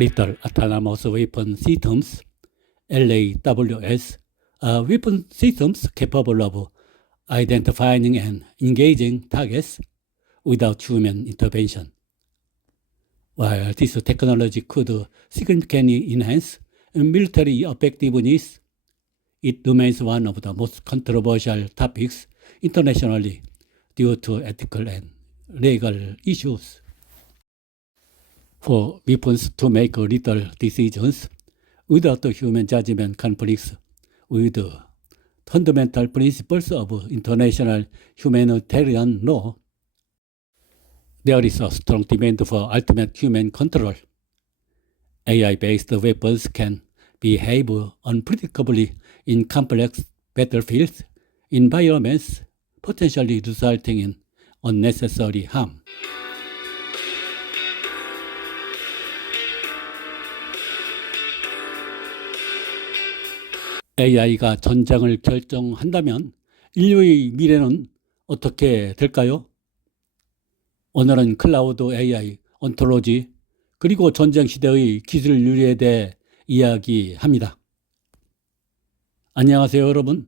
Lethal Autonomous Weapon Systems, LAWS, are weapon systems capable of identifying and engaging targets without human intervention. While this technology could significantly enhance military effectiveness, it remains one of the most controversial topics internationally due to ethical and legal issues. For weapons to make lethal decisions without human judgment conflicts with fundamental principles of international humanitarian law, there is a strong demand for ultimate human control. AI-based weapons can behave unpredictably in complex battlefield environments, potentially resulting in unnecessary harm. AI가 전쟁을 결정한다면 인류의 미래는 어떻게 될까요? 오늘은 클라우드 AI, 온톨로지, 그리고 전쟁 시대의 기술 윤리에 대해 이야기합니다. 안녕하세요, 여러분.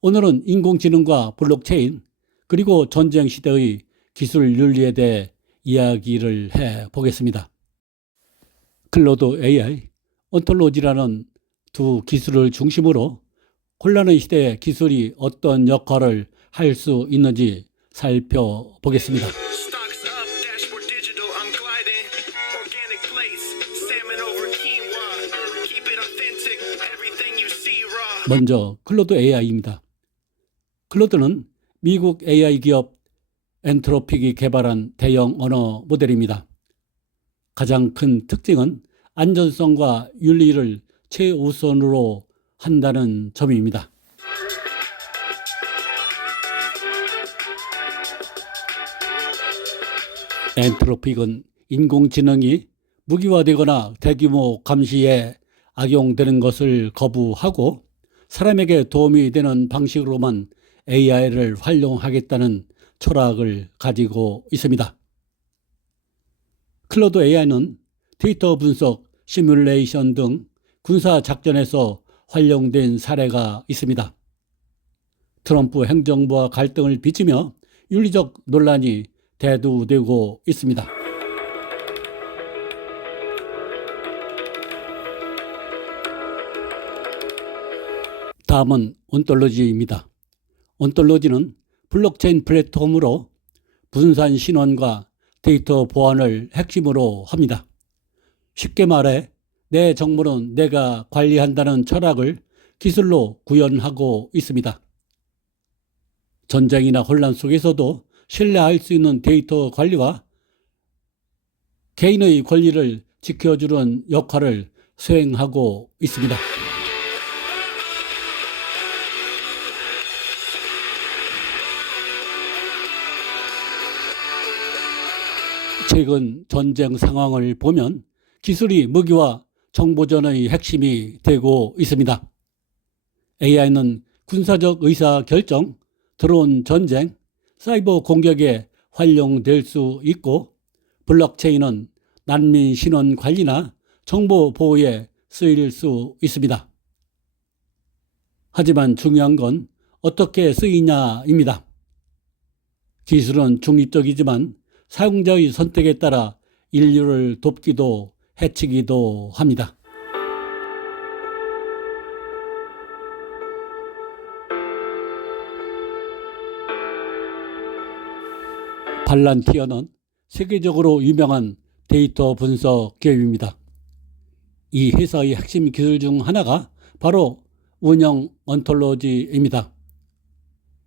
오늘은 인공지능과 블록체인, 그리고 전쟁 시대의 기술 윤리에 대해 이야기를 해보겠습니다. 클라우드 AI, 온톨로지라는 두 기술을 중심으로 혼란의 시대의 기술이 어떤 역할을 할 수 있는지 살펴보겠습니다. 먼저 클로드 AI입니다. 클로드는 미국 AI 기업 엔트로픽이 개발한 대형 언어 모델입니다. 가장 큰 특징은 안전성과 윤리를 최우선으로 한다는 점입니다. 엔트로픽은 인공지능이 무기화되거나 대규모 감시에 악용되는 것을 거부하고 사람에게 도움이 되는 방식으로만 AI를 활용하겠다는 철학을 가지고 있습니다. 클로드 AI는 데이터 분석, 시뮬레이션 등 군사 작전에서 활용된 사례가 있습니다. 트럼프 행정부와 갈등을 빚으며 윤리적 논란이 대두되고 있습니다. 다음은 온톨로지입니다. 온톨로지는 블록체인 플랫폼으로 분산 신원과 데이터 보안을 핵심으로 합니다. 쉽게 말해 내 정보는 내가 관리한다는 철학을 기술로 구현하고 있습니다. 전쟁이나 혼란 속에서도 신뢰할 수 있는 데이터 관리와 개인의 권리를 지켜주는 역할을 수행하고 있습니다. 최근 전쟁 상황을 보면 기술이 무기와 정보전의 핵심이 되고 있습니다. AI는 군사적 의사결정, 드론 전쟁, 사이버 공격에 활용될 수 있고 블록체인은 난민 신원 관리나 정보 보호에 쓰일 수 있습니다. 하지만 중요한 건 어떻게 쓰이냐입니다. 기술은 중립적이지만 사용자의 선택에 따라 인류를 돕기도 해치기도 합니다. 팔란티어는 세계적으로 유명한 데이터 분석 기업입니다. 이 회사의 핵심 기술 중 하나가 바로 운영 온톨로지입니다.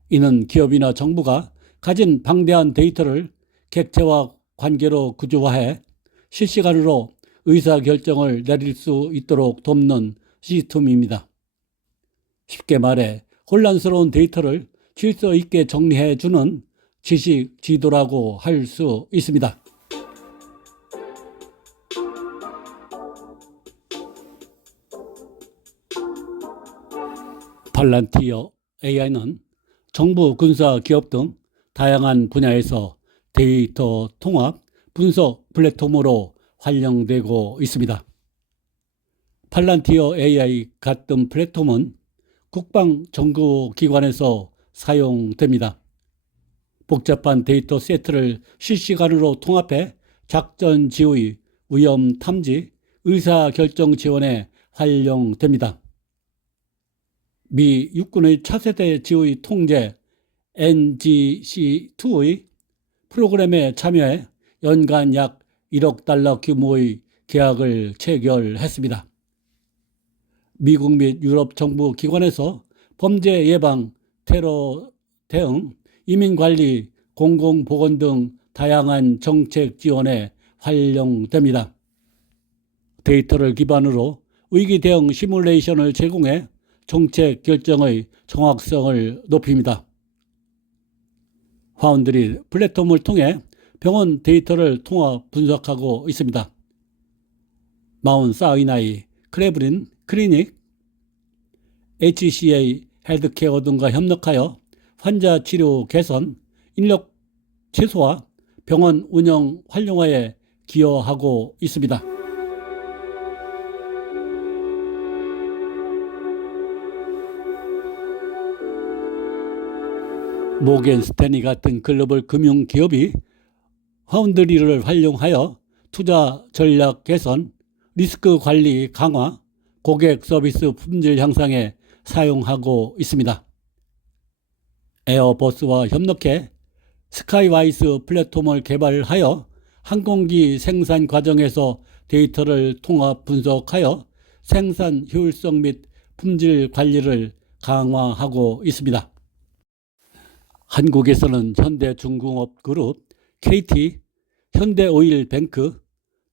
이는 기업이나 정부가 가진 방대한 데이터를 객체와 관계로 구조화해 실시간으로 의사결정을 내릴 수 있도록 돕는 시스템입니다. 쉽게 말해 혼란스러운 데이터를 질서 있게 정리해주는 지식 지도라고 할 수 있습니다. 팔란티어 AI는 정부, 군사, 기업 등 다양한 분야에서 데이터 통합, 분석 플랫폼으로 활용되고 있습니다. 팔란티어 AI 같은 플랫폼은 국방정보기관에서 사용됩니다. 복잡한 데이터 세트를 실시간으로 통합해 작전 지휘, 위험 탐지, 의사결정 지원에 활용됩니다. 미 육군의 차세대 지휘 통제 NGC2의 프로그램에 참여해 연간 약 1억 달러 규모의 계약을 체결했습니다. 미국 및 유럽 정부 기관에서 범죄 예방, 테러 대응, 이민관리, 공공보건 등 다양한 정책 지원에 활용됩니다. 데이터를 기반으로 위기 대응 시뮬레이션을 제공해 정책 결정의 정확성을 높입니다. 파운드리 플랫폼을 통해 병원 데이터를 통합 분석하고 있습니다. 마운 사이나이 클레브린 클리닉, HCA 헬드케어 등과 협력하여 환자 치료 개선, 인력 최소화, 병원 운영 활용화에 기여하고 있습니다. 모겐 스탠리 같은 글로벌 금융 기업이 파운드리를 활용하여 투자 전략 개선, 리스크 관리 강화, 고객 서비스 품질 향상에 사용하고 있습니다. 에어버스와 협력해 스카이와이스 플랫폼을 개발하여 항공기 생산 과정에서 데이터를 통합 분석하여 생산 효율성 및 품질 관리를 강화하고 있습니다. 한국에서는 현대중공업그룹, KT, 현대오일뱅크,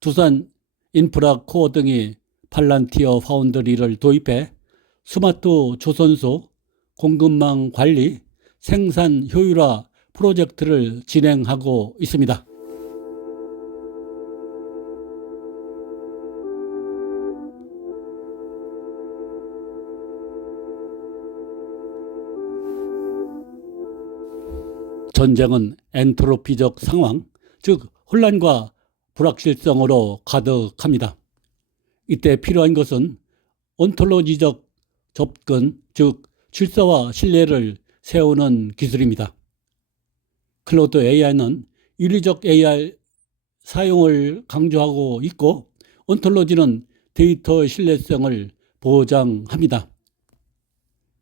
두산인프라코어 등이 팔란티어 파운드리를 도입해 스마트 조선소, 공급망 관리, 생산 효율화 프로젝트를 진행하고 있습니다. 전쟁은 엔트로피적 상황, 즉 혼란과 불확실성으로 가득합니다. 이때 필요한 것은 온톨로지적 접근, 즉 질서와 신뢰를 세우는 기술입니다. 클로드 AI는 윤리적 AI 사용을 강조하고 있고 온톨로지는 데이터 신뢰성을 보장합니다.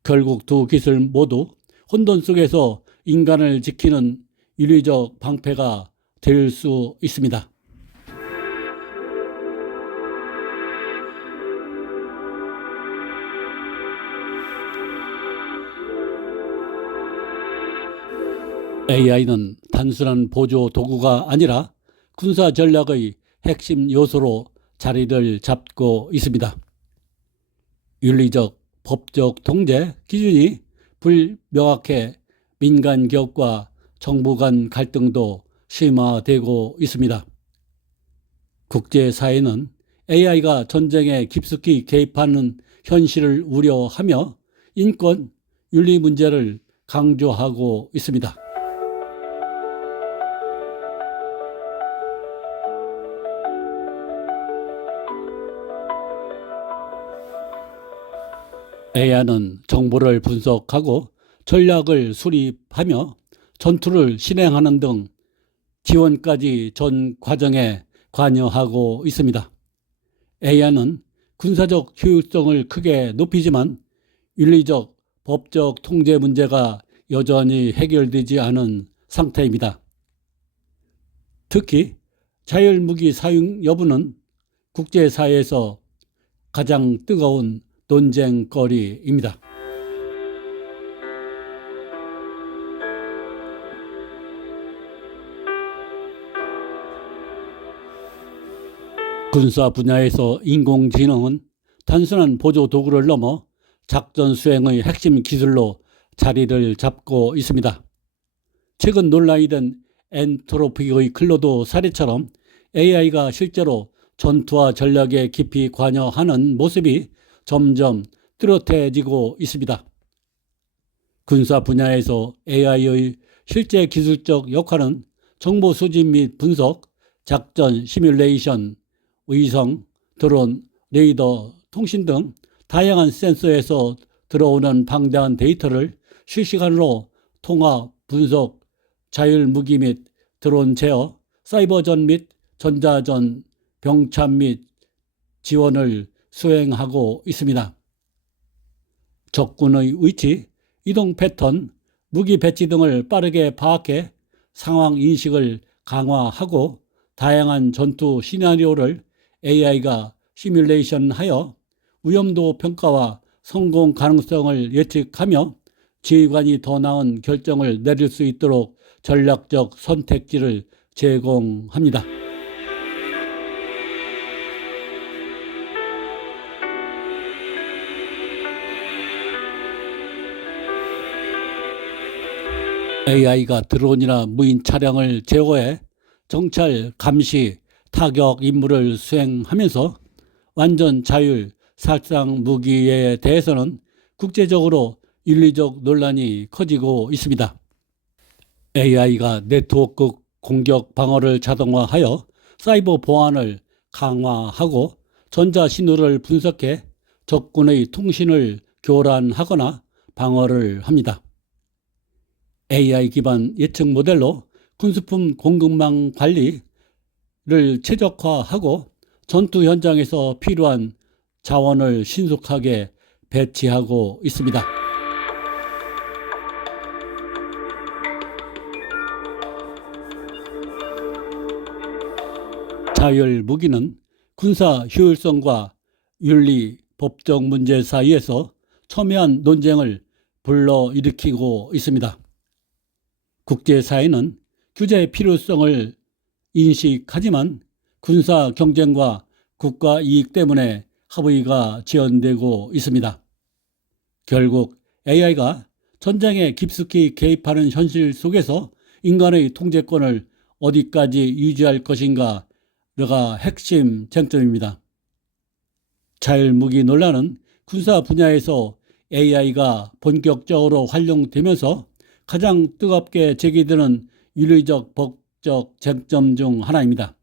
결국 두 기술 모두 혼돈 속에서 인간을 지키는 윤리적 방패가 될 수 있습니다. AI는 단순한 보조 도구가 아니라 군사 전략의 핵심 요소로 자리를 잡고 있습니다. 윤리적, 법적 통제 기준이 불명확해 민간 기업과 정부 간 갈등도 심화되고 있습니다. 국제사회는 AI가 전쟁에 깊숙이 개입하는 현실을 우려하며 인권, 윤리 문제를 강조하고 있습니다. AI는 정보를 분석하고 전략을 수립하며 전투를 실행하는 등 지원까지 전 과정에 관여하고 있습니다. AI는 군사적 효율성을 크게 높이지만 윤리적, 법적 통제 문제가 여전히 해결되지 않은 상태입니다. 특히 자율무기 사용 여부는 국제사회에서 가장 뜨거운 논쟁거리입니다. 군사 분야에서 인공지능은 단순한 보조 도구를 넘어 작전 수행의 핵심 기술로 자리를 잡고 있습니다. 최근 논란이 된 엔트로피의 클로드 사례처럼 AI가 실제로 전투와 전략에 깊이 관여하는 모습이 점점 뚜렷해지고 있습니다. 군사 분야에서 AI의 실제 기술적 역할은 정보 수집 및 분석, 작전 시뮬레이션, 위성, 드론, 레이더 통신 등 다양한 센서에서 들어오는 방대한 데이터를 실시간으로 통합, 분석, 자율무기 및 드론 제어, 사이버전 및 전자전, 병참 및 지원을 수행하고 있습니다. 적군의 위치, 이동 패턴, 무기 배치 등을 빠르게 파악해 상황 인식을 강화하고 다양한 전투 시나리오를 AI가 시뮬레이션하여 위험도 평가와 성공 가능성을 예측하며 지휘관이 더 나은 결정을 내릴 수 있도록 전략적 선택지를 제공합니다. AI가 드론이나 무인 차량을 제어해 정찰, 감시, 타격 임무를 수행하면서 완전 자율 살상 무기에 대해서는 국제적으로 윤리적 논란이 커지고 있습니다. AI가 네트워크 공격 방어를 자동화하여 사이버 보안을 강화하고 전자 신호를 분석해 적군의 통신을 교란하거나 방어를 합니다. AI 기반 예측 모델로 군수품 공급망 관리를 최적화하고 전투 현장에서 필요한 자원을 신속하게 배치하고 있습니다. 자율 무기는 군사 효율성과 윤리, 법적 문제 사이에서 첨예한 논쟁을 불러일으키고 있습니다. 국제사회는 규제의 필요성을 인식하지만 군사 경쟁과 국가 이익 때문에 합의가 지연되고 있습니다. 결국 AI가 전쟁에 깊숙이 개입하는 현실 속에서 인간의 통제권을 어디까지 유지할 것인가가 핵심 쟁점입니다. 자율무기 논란은 군사 분야에서 AI가 본격적으로 활용되면서 가장 뜨겁게 제기되는 윤리적 법적 쟁점 중 하나입니다.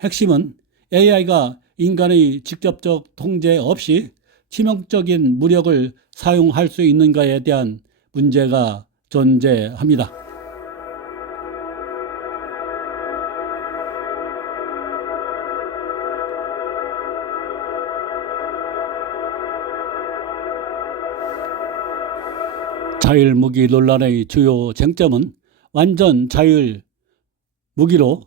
핵심은 AI가 인간의 직접적 통제 없이 치명적인 무력을 사용할 수 있는가에 대한 문제가 존재합니다. 자율무기 논란의 주요 쟁점은 완전 자율 무기는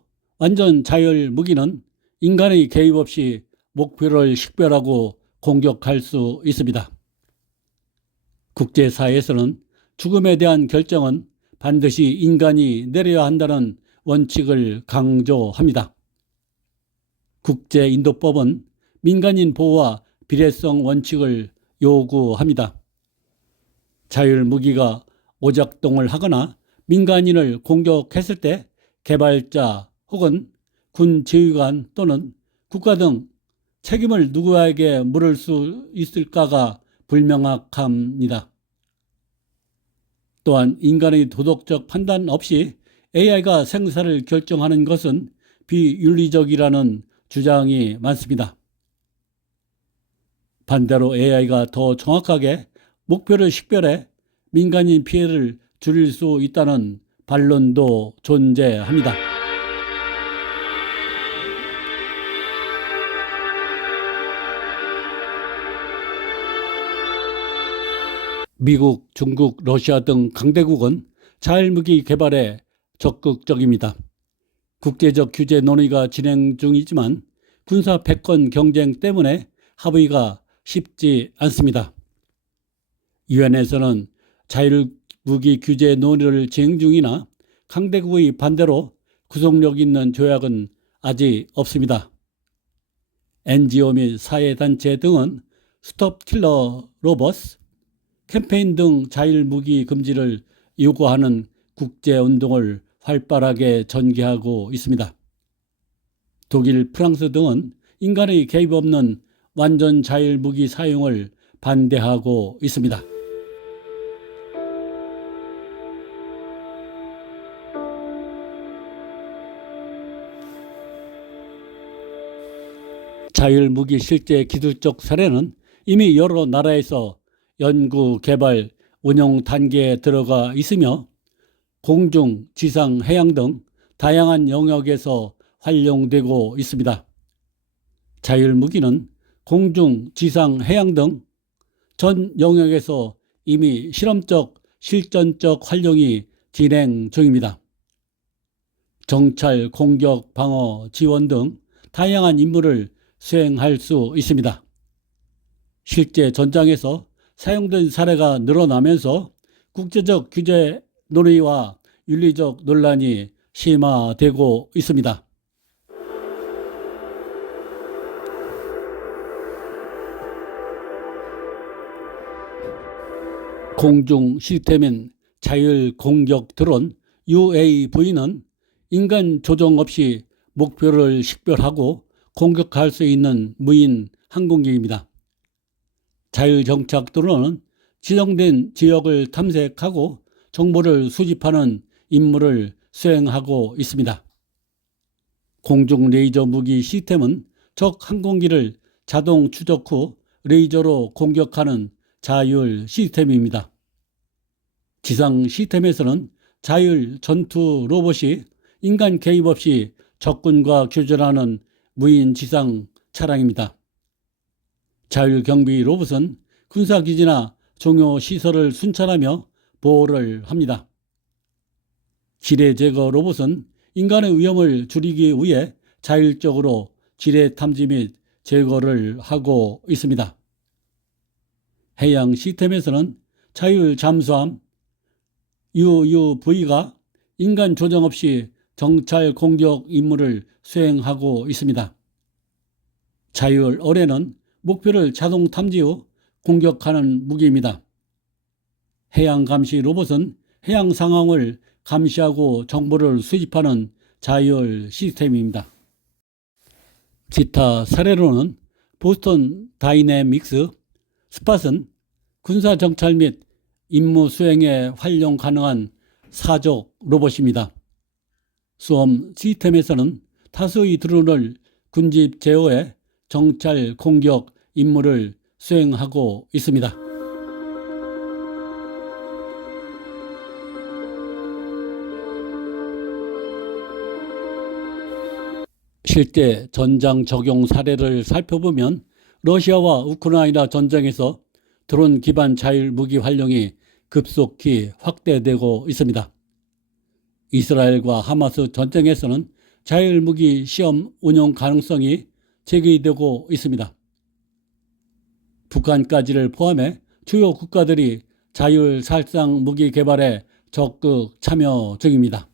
인간의 개입 없이 목표를 식별하고 공격할 수 있습니다. 국제사회에서는 죽음에 대한 결정은 반드시 인간이 내려야 한다는 원칙을 강조합니다. 국제인도법은 민간인 보호와 비례성 원칙을 요구합니다. 자율무기가 오작동을 하거나 민간인을 공격했을 때 개발자 혹은 군 지휘관 또는 국가 등 책임을 누구에게 물을 수 있을까가 불명확합니다. 또한 인간의 도덕적 판단 없이 AI가 생사를 결정하는 것은 비윤리적이라는 주장이 많습니다. 반대로 AI가 더 정확하게 목표를 식별해 민간인 피해를 줄일 수 있다는 반론도 존재합니다. 미국, 중국, 러시아 등 강대국은 자율무기 개발에 적극적입니다. 국제적 규제 논의가 진행 중이지만 군사 패권 경쟁 때문에 합의가 쉽지 않습니다. 유엔에서는 자율무기 규제 논의를 진행 중이나 강대국의 반대로 구속력 있는 조약은 아직 없습니다. NGO 및 사회단체 등은 스톱 킬러 로봇 캠페인 등 자율무기 금지를 요구하는 국제운동을 활발하게 전개하고 있습니다. 독일, 프랑스 등은 인간의 개입 없는 완전 자율무기 사용을 반대하고 있습니다. 자율무기 실제 기술적 사례는 이미 여러 나라에서 연구, 개발, 운용 단계에 들어가 있으며 공중, 지상, 해양 등 다양한 영역에서 활용되고 있습니다. 자율무기는 공중, 지상, 해양 등 전 영역에서 이미 실험적, 실전적 활용이 진행 중입니다. 정찰, 공격, 방어, 지원 등 다양한 임무를 수행할 수 있습니다. 실제 전장에서 사용된 사례가 늘어나면서 국제적 규제 논의와 윤리적 논란이 심화되고 있습니다. 공중 시스템인 자율 공격 드론 UAV는 인간 조종 없이 목표를 식별하고 공격할 수 있는 무인 항공기입니다. 자율 정착 드론은 지정된 지역을 탐색하고 정보를 수집하는 임무를 수행하고 있습니다. 공중 레이저 무기 시스템은 적 항공기를 자동 추적 후 레이저로 공격하는 자율 시스템입니다. 지상 시스템에서는 자율 전투 로봇이 인간 개입 없이 적군과 교전하는 무인 지상 차량입니다. 자율 경비 로봇은 군사기지나 종요 시설을 순찰하며 보호를 합니다. 지뢰 제거 로봇은 인간의 위험을 줄이기 위해 자율적으로 지뢰 탐지 및 제거를 하고 있습니다. 해양 시스템에서는 자율 잠수함 UUV가 인간 조정 없이 정찰 공격 임무를 수행하고 있습니다. 자율 어뢰는 목표를 자동 탐지 후 공격하는 무기입니다. 해양 감시 로봇은 해양 상황을 감시하고 정보를 수집하는 자율 시스템입니다. 기타 사례로는 보스턴 다이내믹스 스팟은 군사 정찰 및 임무 수행에 활용 가능한 사족 로봇입니다. 수험 시스템에서는 다수의 드론을 군집 제어해 정찰 공격 임무를 수행하고 있습니다. 실제 전장 적용 사례를 살펴보면 러시아와 우크라이나 전쟁에서 드론 기반 자율 무기 활용이 급속히 확대되고 있습니다. 이스라엘과 하마스 전쟁에서는 자율 무기 시험 운용 가능성이 제기되고 있습니다. 북한까지를 포함해 주요 국가들이 자율 살상 무기 개발에 적극 참여 중입니다.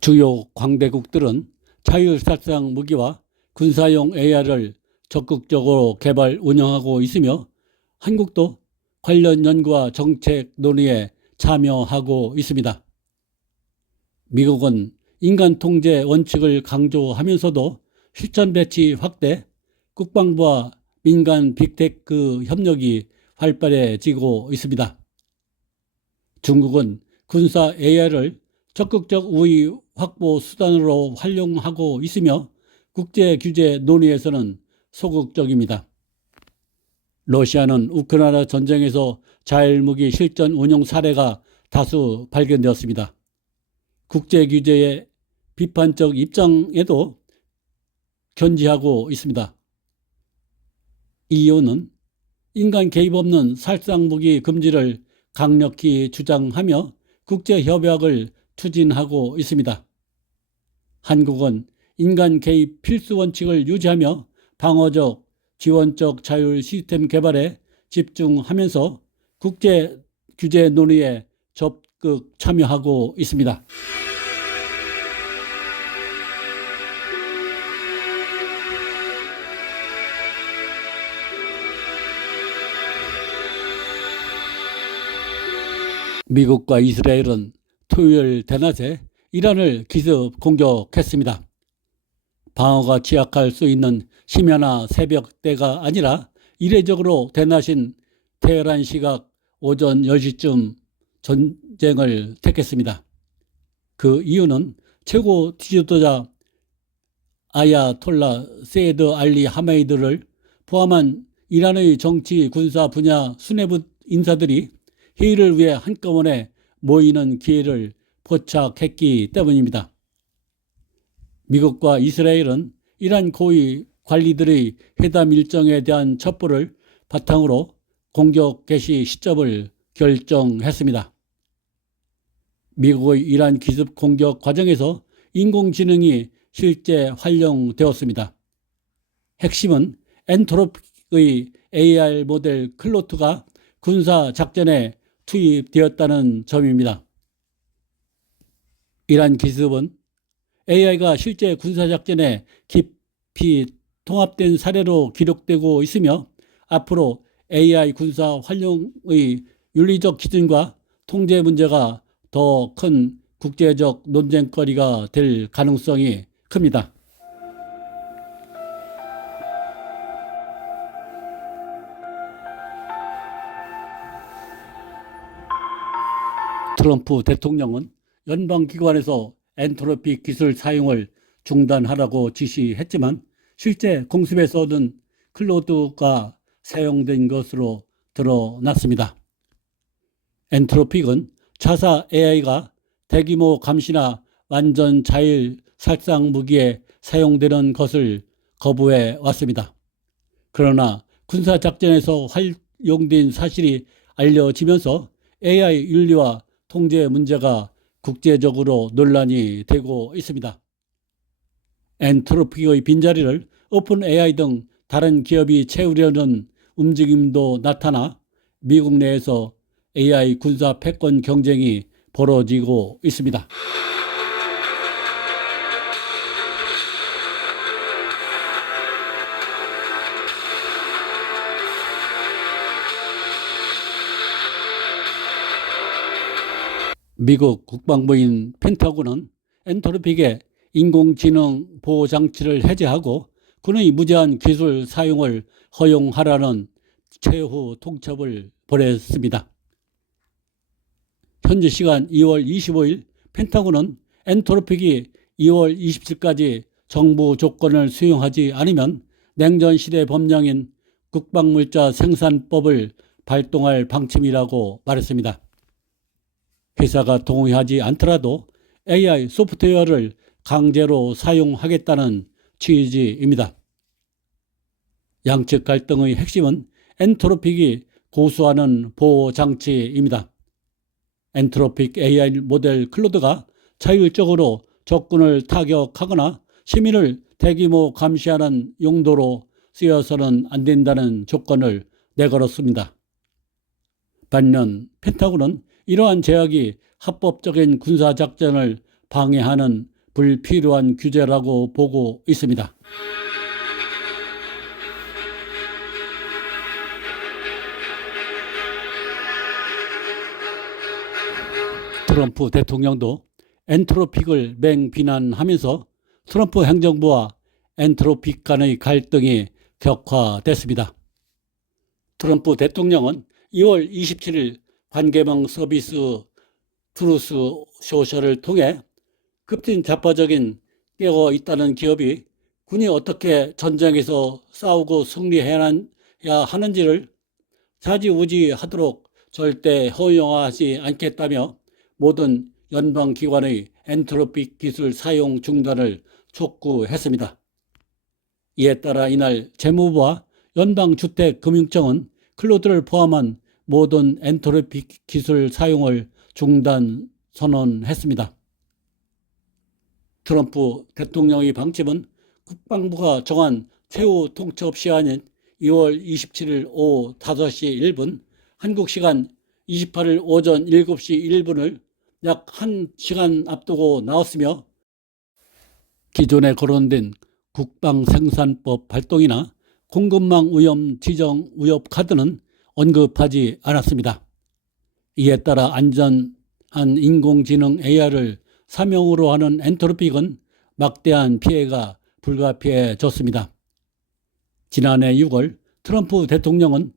주요 광대국들은 자율살상 무기와 군사용 AR을 적극적으로 개발 운영하고 있으며 한국도 관련 연구와 정책 논의에 참여하고 있습니다. 미국은 인간 통제 원칙을 강조하면서도 실전 배치 확대, 국방부와 민간 빅테크 협력이 활발해지고 있습니다. 중국은 군사 AR을 적극적 우위 확보 수단으로 활용하고 있으며 국제 규제 논의에서는 소극적입니다. 러시아는 우크라이나 전쟁에서 자율무기 실전 운용 사례가 다수 발견되었습니다. 국제 규제의 비판적 입장에도 견지하고 있습니다. EU는 인간 개입 없는 살상무기 금지를 강력히 주장하며 국제협약을 추진하고 있습니다. 한국은 인간 개입 필수 원칙을 유지하며 방어적, 지원적 자율 시스템 개발에 집중하면서 국제 규제 논의에 적극 참여하고 있습니다. 미국과 이스라엘은 토요일 대낮에 이란을 기습 공격했습니다. 방어가 취약할 수 있는 심야나 새벽 때가 아니라 이례적으로 대낮인 테헤란 시각 오전 10시쯤 전쟁을 택했습니다. 그 이유는 최고 지도자 아야톨라 세이드 알리 하메이드를 포함한 이란의 정치, 군사 분야 수뇌부 인사들이 회의를 위해 한꺼번에 모이는 기회를 포착했기 때문입니다. 미국과 이스라엘은 이란 고위 관리들의 회담 일정에 대한 첩보를 바탕으로 공격 개시 시점을 결정했습니다. 미국의 이란 기습 공격 과정에서 인공지능이 실제 활용되었습니다. 핵심은 엔트로픽의 AI 모델 클로트가 군사 작전에 투입되었다는 점입니다. 이란 기습은 AI가 실제 군사 작전에 깊이 통합된 사례로 기록되고 있으며 앞으로 AI 군사 활용의 윤리적 기준과 통제 문제가 더 큰 국제적 논쟁거리가 될 가능성이 큽니다. 트럼프 대통령은 연방기관에서 엔트로피 기술 사용을 중단하라고 지시했지만 실제 공습에서는 클로드가 사용된 것으로 드러났습니다. 엔트로픽은 자사 AI가 대규모 감시나 완전 자율 살상 무기에 사용되는 것을 거부해 왔습니다. 그러나 군사작전에서 활용된 사실이 알려지면서 AI 윤리와 통제 문제가 국제적으로 논란이 되고 있습니다. 엔트로픽의 빈자리를 오픈 AI 등 다른 기업이 채우려는 움직임도 나타나 미국 내에서 AI 군사 패권 경쟁이 벌어지고 있습니다. 미국 국방부인 펜타곤은 엔트로픽의 인공지능 보호장치를 해제하고 군의 무제한 기술 사용을 허용하라는 최후 통첩을 보냈습니다. 현지 시간 2월 25일 펜타곤은 엔트로픽이 2월 27일까지 정부 조건을 수용하지 않으면 냉전시대 법령인 국방물자 생산법을 발동할 방침이라고 말했습니다. 회사가 동의하지 않더라도 AI 소프트웨어를 강제로 사용하겠다는 취지입니다. 양측 갈등의 핵심은 엔트로픽이 고수하는 보호장치입니다. 엔트로픽 AI 모델 클로드가 자율적으로 적군을 타격하거나 시민을 대규모 감시하는 용도로 쓰여서는 안 된다는 조건을 내걸었습니다. 반면 펜타곤은 이러한 제약이 합법적인 군사작전을 방해하는 불필요한 규제라고 보고 있습니다. 트럼프 대통령도 엔트로픽을 맹비난하면서 트럼프 행정부와 엔트로픽 간의 갈등이 격화됐습니다. 트럼프 대통령은 2월 27일 관계망 서비스 트루스 소셜을 통해 급진 좌파적인 깨어 있다는 기업이 군이 어떻게 전쟁에서 싸우고 승리해야 하는지를 좌지우지하도록 절대 허용하지 않겠다며 모든 연방기관의 엔트로픽 기술 사용 중단을 촉구했습니다. 이에 따라 이날 재무부와 연방주택금융청은 클로드를 포함한 모든 엔트로픽 기술 사용을 중단 선언했습니다. 트럼프 대통령의 방침은 국방부가 정한 최후 통첩 시한인 2월 27일 오후 5시 1분, 한국 시간 28일 오전 7시 1분을 약 1시간 앞두고 나왔으며 기존에 거론된 국방생산법 발동이나 공급망 위험 지정 위협 카드는 언급하지 않았습니다. 이에 따라 안전한 인공지능 AI를 사명으로 하는 엔트로픽은 막대한 피해가 불가피해졌습니다. 지난해 6월 트럼프 대통령은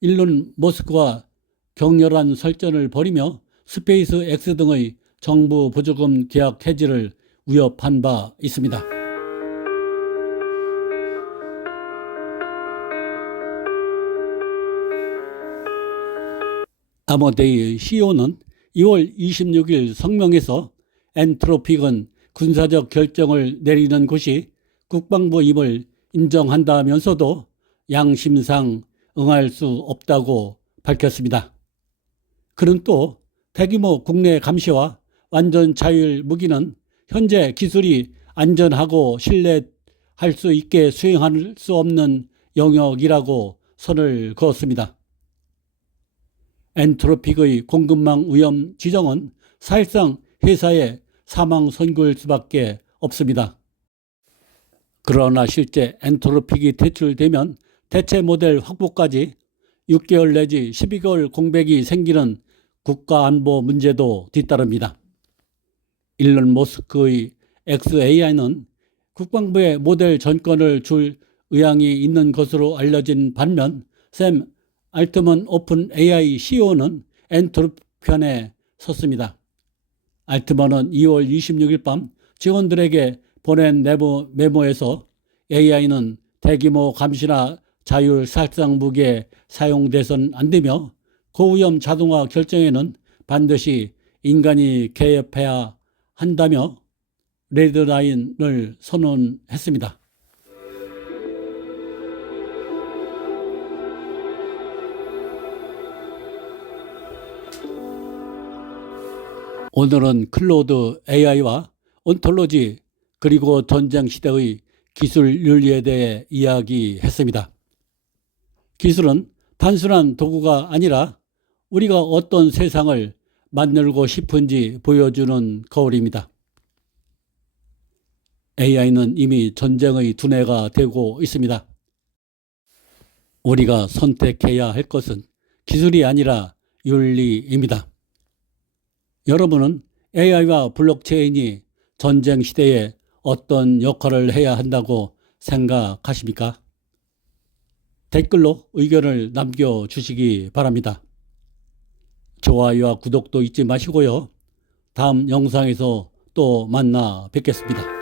일론 머스크와 격렬한 설전을 벌이며 스페이스 X 등의 정부 보조금 계약 해지를 위협한 바 있습니다. 아모데이 CEO는 2월 26일 성명에서 엔트로픽은 군사적 결정을 내리는 곳이 국방부임을 인정한다면서도 양심상 응할 수 없다고 밝혔습니다. 그는 또 대규모 국내 감시와 완전 자율 무기는 현재 기술이 안전하고 신뢰할 수 있게 수행할 수 없는 영역이라고 선을 그었습니다. 엔트로픽의 공급망 위험 지정은 사실상 회사의 사망 선고일 수밖에 없습니다. 그러나 실제 엔트로픽이 퇴출되면 대체 모델 확보까지 6개월 내지 12개월 공백이 생기는 국가안보 문제도 뒤따릅니다. 일론 머스크의 XAI는 국방부에 모델 전권을 줄 의향이 있는 것으로 알려진 반면 샘 알트먼 오픈 AI CEO는 엔트로픽 편에 섰습니다. 알트먼은 2월 26일 밤 직원들에게 보낸 내부 메모에서 AI는 대규모 감시나 자율 살상 무기에 사용돼선 안 되며 고위험 자동화 결정에는 반드시 인간이 개입해야 한다며 레드라인을 선언했습니다. 오늘은 클로드 AI와 온톨로지 그리고 전쟁 시대의 기술 윤리에 대해 이야기했습니다. 기술은 단순한 도구가 아니라 우리가 어떤 세상을 만들고 싶은지 보여주는 거울입니다. AI는 이미 전쟁의 두뇌가 되고 있습니다. 우리가 선택해야 할 것은 기술이 아니라 윤리입니다. 여러분은 AI와 블록체인이 전쟁 시대에 어떤 역할을 해야 한다고 생각하십니까? 댓글로 의견을 남겨주시기 바랍니다. 좋아요와 구독도 잊지 마시고요. 다음 영상에서 또 만나 뵙겠습니다.